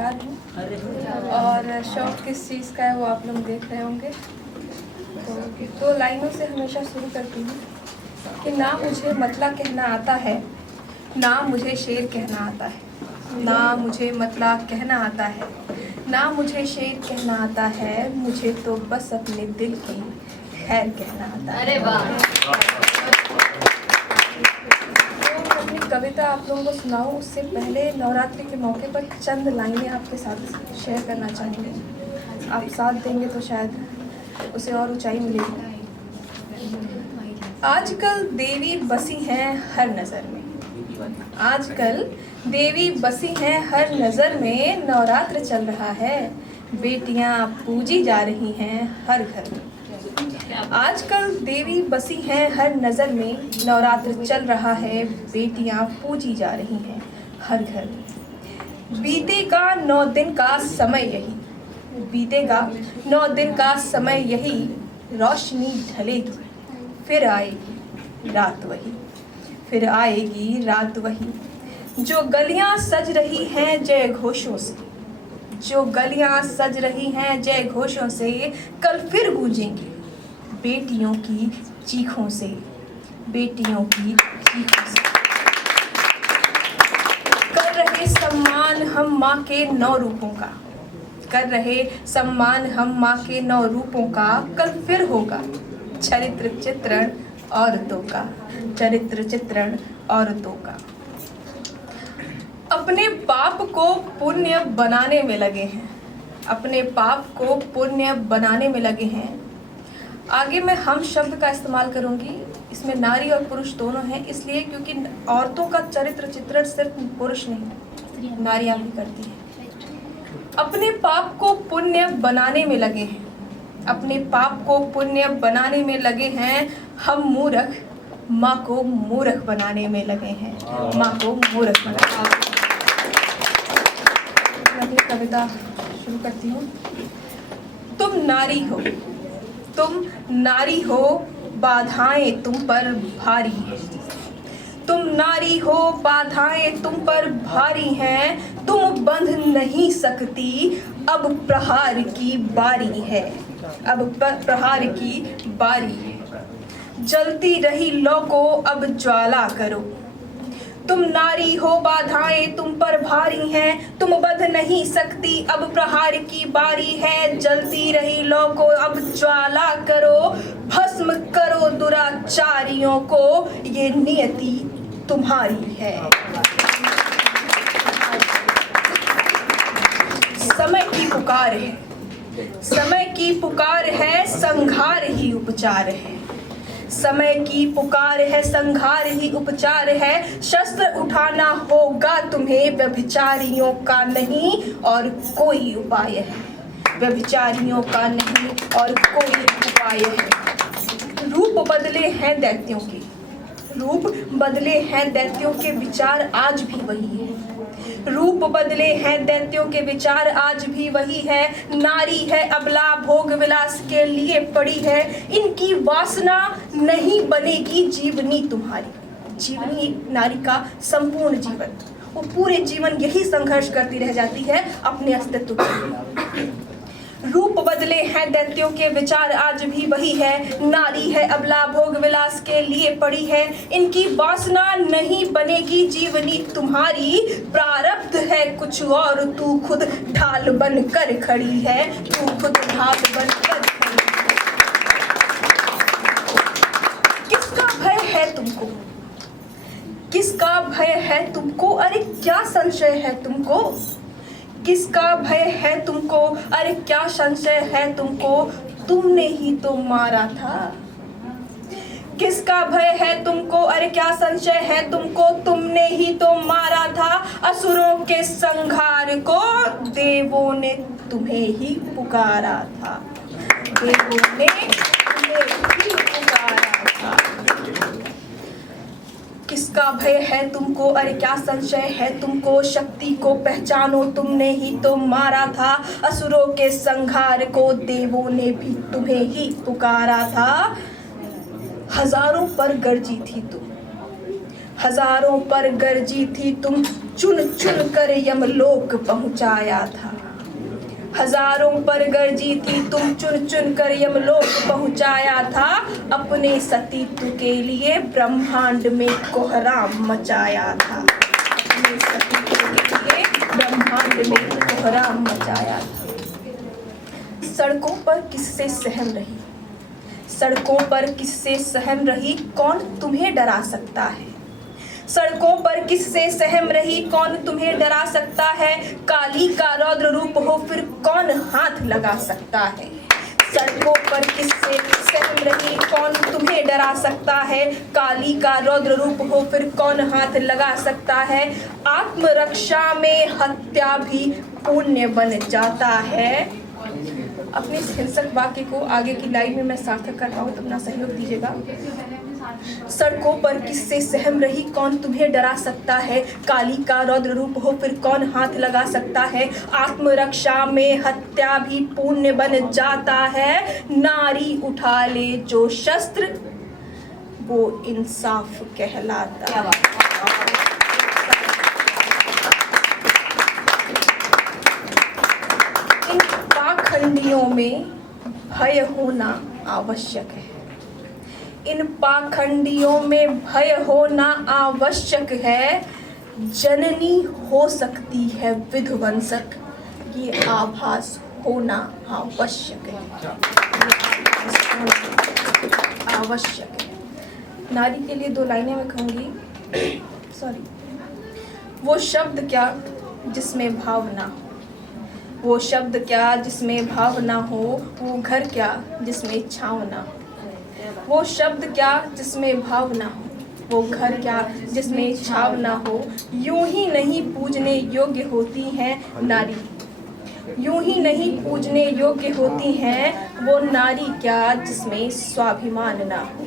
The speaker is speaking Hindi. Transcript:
कलाकार हूँ और शौक किस चीज़ का है वो आप लोग देख रहे होंगे। तो 2 लाइनों से हमेशा शुरू करती हूँ कि ना मुझे मतला कहना आता है, ना मुझे शेर कहना आता है, ना मुझे मतला कहना आता है, ना मुझे शेर कहना आता है, मुझे तो बस अपने दिल की खैर कहना आता है। अरे वाह। तो अपनी कविता आप लोगों को सुनाऊं उससे पहले नवरात्रि के मौके पर चंद लाइनें आपके साथ शेयर करना चाहूँगी। आप साथ देंगे तो शायद उसे और ऊंचाई मिलेगी। आजकल देवी बसी हैं हर नज़र में, आजकल देवी बसी हैं हर नज़र में, नवरात्र चल रहा है, बेटियां पूजी जा रही हैं हर घर में। आजकल देवी बसी हैं हर नज़र में, नवरात्र चल रहा है, बेटियां पूजी जा रही हैं हर घर में। बीतेगा 9 दिन का समय यही, बीतेगा 9 दिन का समय यही, रोशनी ढलेगी फिर आएगी रात वही, फिर आएगी रात वही। जो गलियां सज रही हैं जय घोषों से, जो गलियां सज रही हैं जय घोषों से, कल फिर गूंजेंगी बेटियों की चीखों से, बेटियों की चीखों से। कर रहे सम्मान हम माँ के 9 रूपों का, कर रहे सम्मान हम माँ के 9 रूपों का, कल फिर होगा चरित्र चित्रण औरतों का, चरित्र चित्रण औरतों का। अपने पाप को पुण्य बनाने में लगे हैं, अपने पाप को पुण्य बनाने में लगे हैं। आगे मैं हम शब्द का इस्तेमाल करूंगी, इसमें नारी और पुरुष दोनों हैं, इसलिए क्योंकि औरतों का चरित्र चित्रण सिर्फ पुरुष नहीं नारियां भी करती हैं। अपने पाप को पुण्य बनाने में लगे हैं, अपने पाप को पुण्य बनाने में लगे हैं, हम मूर्ख माँ को मूर्ख बनाने में लगे हैं, माँ को मूर्ख बनाने में। मैं अपनी कविता शुरू करती हूँ। तुम नारी हो, तुम नारी हो, बाधाएं तुम पर भारी हैं, तुम नारी हो, बाधाएं तुम पर भारी हैं, तुम बंध नहीं सकती, अब प्रहार की बारी है, अब प्रहार की बारी है। जलती रही लौ को अब ज्वाला करो, तुम नारी हो, बाधाएं तुम पर भारी हैं, तुम बंध नहीं सकती, अब प्रहार की बारी है। जलती रही लौ को अब ज्वाला करो, भस्म करो दुराचारियों को, ये नियति तुम्हारी है। समय की पुकार है, समय की पुकार है, संघार ही उपचार है, समय की पुकार है, संघार ही उपचार है। शस्त्र उठाना होगा तुम्हें, व्यभिचारियों का नहीं और कोई उपाय है, व्यभिचारियों का नहीं और कोई उपाय है। रूप बदले हैं दैत्यों के, रूप बदले हैं दैत्यों के, विचार आज भी वही है, रूप बदले हैं दैत्यों के, विचार आज भी वही है। नारी है अबला, भोग विलास के लिए पड़ी है, इनकी वासना नहीं बनेगी जीवनी तुम्हारी। जीवनी नारी का संपूर्ण जीवन, वो पूरे जीवन यही संघर्ष करती रह जाती है अपने अस्तित्व के लिए। रूप बदले हैं दैत्यों के, विचार आज भी वही है। नारी है अबला, भोग विलास के लिए पड़ी है, इनकी वासना नहीं बनेगी जीवनी तुम्हारी। प्रारब्ध है कुछ और, तू खुद ढाल बन कर खड़ी है, तू खुद ढाल बन कर खड़ी है। किसका भय है तुमको, किसका भय है तुमको, अरे क्या संशय है तुमको, किसका भय है तुमको, अरे क्या संशय है तुमको, तुमने ही तो मारा था। किसका भय है तुमको, अरे क्या संशय है तुमको, तुमने ही तो मारा था। असुरों के संहार को देवों ने तुम्हें ही पुकारा था, देवों ने तुम्हें ही पुकारा था। किसका भय है तुमको, अरे क्या संशय है तुमको, शक्ति को पहचानो तुमने ही तो मारा था। असुरों के संहार को देवों ने भी तुम्हें ही पुकारा था। हजारों पर गरजी थी तुम, हजारों पर गरजी थी तुम, चुन चुन कर यमलोक पहुंचाया था। हजारों पर गर्जी थी तुम, चुन चुन कर यमलोक पहुंचाया था। अपने सतीत्व के लिए ब्रह्मांड में कोहराम मचाया था। अपने सतीत्व के लिए ब्रह्मांड में कोहराम मचाया था। सड़कों पर किससे सहम रही, सड़कों पर किससे सहम रही, कौन तुम्हें डरा सकता है। सड़कों पर किससे सहम रही, कौन तुम्हें डरा सकता है। काली का रौद्र रूप हो फिर कौन हाथ लगा सकता है। सड़कों पर किससे सहम रही, कौन तुम्हें डरा सकता है। काली का रौद्र रूप हो फिर कौन हाथ लगा सकता है। आत्मरक्षा में हत्या भी पुण्य बन जाता है। अपने इस हिंसक वाक्य को आगे की लाइन में मैं सार्थक कर पाऊँ तो अपना सहयोग दीजिएगा। सड़कों पर किससे सहम रही, कौन तुम्हें डरा सकता है। काली का रौद्र रूप हो फिर कौन हाथ लगा सकता है। आत्मरक्षा में हत्या भी पुण्य बन जाता है। नारी उठा ले जो शस्त्र वो इंसाफ कहलाता है। इन पाखंडियों में भय होना आवश्यक है। इन पाखंडियों में भय होना आवश्यक है। जननी हो सकती है विध्वंसक, ये आभास होना आवश्यक है। आवश्यक है। नारी के लिए 2 लाइनें मैं कहूँगी। सॉरी। वो शब्द क्या जिसमें भाव ना हो, वो शब्द क्या जिसमें भाव ना हो। वो घर क्या जिसमें छाँव ना हो। वो शब्द क्या जिसमें भाव ना हो, वो घर क्या जिसमें छाव ना हो। यूं ही नहीं पूजने योग्य होती हैं नारी, यूं ही नहीं पूजने योग्य होती हैं वो नारी क्या जिसमें स्वाभिमान ना हो।